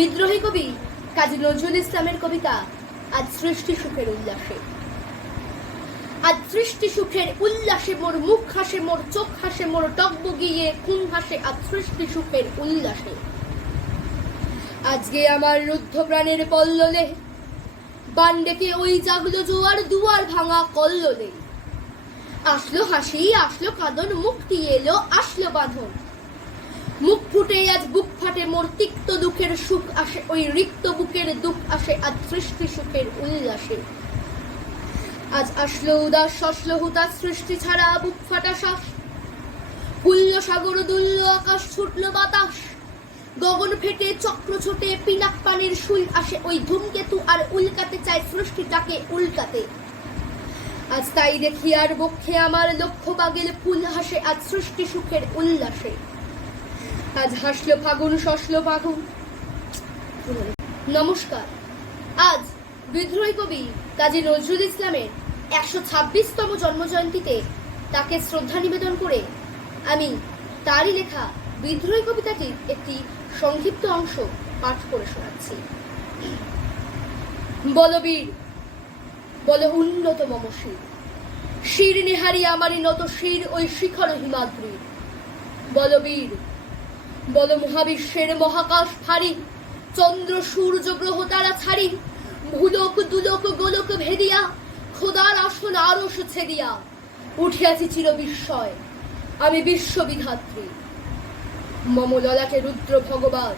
বিদ্রোহী কবি কাজী নজরুল ইসলামের কবিতা, আজ সৃষ্টি সুখের উল্লাসে। আজ সৃষ্টি সুখের উল্লাসে, মোর মুখ হাসে, মোর চোখ হাসে, মোর টকবগিয়ে খুন হাসে, আজ সৃষ্টি সুখের উল্লাসে। আজকে আমার রুদ্ধ প্রাণের পল্ললে বান ওই জাগলো জোয়ার দুয়ার ভাঙা কল্লোলে। আসলো হাসি, আসলো কাঁদন, মুক্তি এলো, আসলো বাঁধন। মুখ ফুটে, আজ বুক ফাটে মোর তিক্ত দুঃখের সুখ আসে, ওই রিক্ত বুকের দুঃখ আসে, আজ সৃষ্টি সুখের উল্লাসে। আজ আসলো উদাস শসলো হুতাস সৃষ্টি ছাড়া বুক ফাটা শ্বাস। ফুল্ল সাগর দুল্ল আকাশ, ছুটল বাতাস। গগন ফেটে, চক্র ছোটে, পিনাক পানির শুল আসে, ওই ধূমকেতু আর উল্কাতে চায় সৃষ্টিটাকে উল্কাতে। আজ তাই দেখি আর বক্ষে আমার লক্ষ্য বাগেল ফুল হাসে, আজ সৃষ্টি সুখের উল্লাসে। আজ হাসলো ফাগুন, শসলো ফাগুন নমস্কার। আজ বিদ্রোহী কবি কাজী নজরুল ইসলামের একশো ছাব্বিশতম জন্মজয়ন্তীতে তাকে শ্রদ্ধা নিবেদন করে আমি তারই লেখা বিদ্রোহী কবিতাটির একটি সংক্ষিপ্ত অংশ পাঠ করে শোনাচ্ছি। বলবীর বল উন্নত মম শির। শির নিহারি আমারই নত শির ওই শিখর হিমাদ্রি। বলবীর বল মহাবিশ্বের মহাকাশ ফারি চন্দ্র সূর্য গ্রহ তারা ছাড়ি, ভুলক, দুলোক, গোলক ভেদিয়া, খোদার আসন আরস ছেদিয়া। উঠিয়াছি চির বিস্ময় আমি বিশ্ববিধাত্রী। মম ললাটে রুদ্র ভগবান,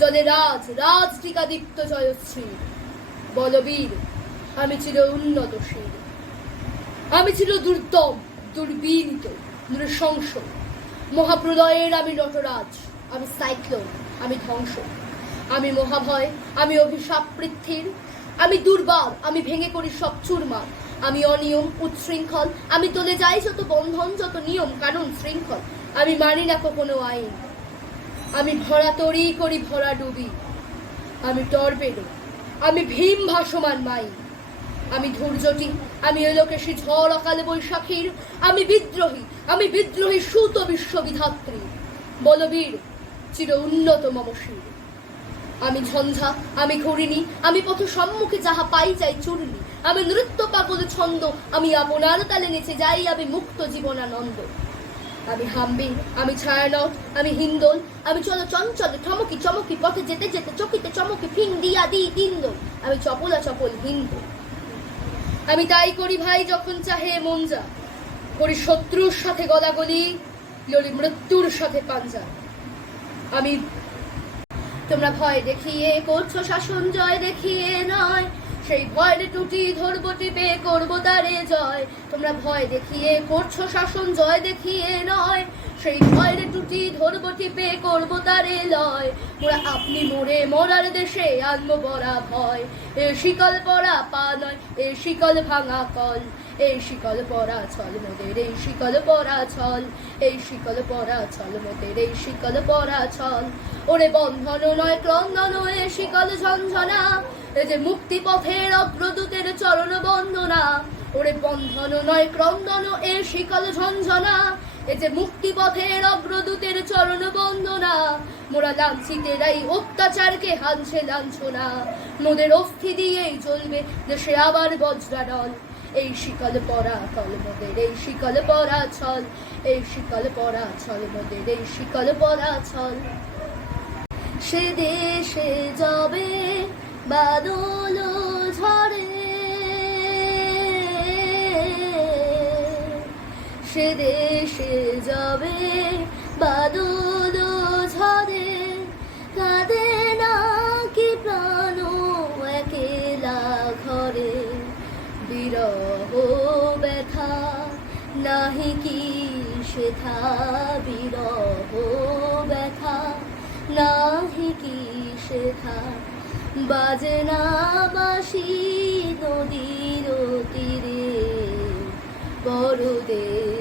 জলে রাজ রাজ টিকাদীপ্ত জয়শ্রী। বলবীর, আমি চির উন্নতশীল আমি ছিল দুর্দম দুর্বীরিত নৃশংস। মহাপ্রলয়ের আমি নটরাজ। আমি সাইক্লোন, আমি ধ্বংস। আমি মহাভয়, আমি অভিশাপ পৃথ্বীর। আমি দুর্বল, আমি ভেঙে করি সব চুরমার। আমি অনিয়ম, উচ্ছৃঙ্খল। আমি তোলে যাই যত বন্ধন, যত নিয়ম, কানুন, শৃঙ্খল। আমি মানি না কোনো আইন। আমি ভরা তরি করি ভরা ডুবি। আমি টর্পেডো, আমি ভীম ভাসমান মাই আমি ধৈর্যটি আমি এলোকেশী ঝড় অকালে বৈশাখীর। আমি বিদ্রোহী আমি বিদ্রোহী সুত বিশ্ববিধাত্রী বলবীর চির উন্নত মমশীর আমি ঝঞ্ঝা, আমি ঘুরিনি আমি পথ সম্মুখে যাহা পাই যাই চুরিনি আমি নৃত্য পাগল ছন্দ, আমি আপনার তালে নেচে যাই আমি মুক্ত জীবনানন্দ। আমি হাম্বির আমি ছায়ানট, আমি হিন্দোল, আমি চলো চঞ্চল ঠমকি চমকি পথে যেতে যেতে, চকিতে চমকি ফিং দিয়া দি তিন্দোল আমি চপলা চপল হিন্দ। আমি তাই করি ভাই যখন চাহে মন যা। করি শত্রুর সাথে গলাগলি লড়ি মৃত্যুর সাথে পাঞ্জা। আমি তোমরা ভয় দেখিয়ে করছ শাসন জয় দেখিয়ে নয়। সেই ভয়ের টুটি ধরবো টিপে, করব তারে জয়। তোমরা ভয় দেখিয়ে করছ শাসন, জয় দেখিয়ে নয়। সেই ভয়ের টুটি ধরবো টিপে, করব তারে লয়। মোরা আপনি মোরে মরার দেশে আনব বরা ভয়। এ শিকল পরা পা নয়, এ শিকল ভাঙা কল। এই শিকল পরা ছল মোদের, এই শিকল পরা ছল। এই শিকল পরা ছল মোদের, এই শিকল পরা ছল। ওরে বন্ধন নয়, ক্রন্দন এ শিকল ঝঞ্ঝনা এ যে মুক্তি পথের অগ্রদূতের চরণ বন্দনা, ওরে বন্ধন নয় ক্রন্দন, এ শিকল ঝঞ্ঝনা। এ যে মুক্তি পথের অগ্রদূতের চরণ বন্দনা, মোরা লাঞ্ছিতেরাই অত্যাচারকে হানছে লাঞ্ছনা। মোদের অস্থি দিয়েই চলবে দেশে আবার বজ্রাডল এই শিকল পরা ছল মোদের, এই শিকল পরা ছল এই শিকল পরা ছল মোদের, এই শিকল পরা ছল সে দেশে যাবে বাদল ঝরে। সে দেশে যাবে বাদল ঝরে। কাঁদে না কি প্রাণ একেলা ঘরে। বিরহ ব্যথা, নাহি কি সেথা। বিরহ ব্যথা, নাহি কি সেথা। বাজে না বাসি নদীর তীরে বড়দের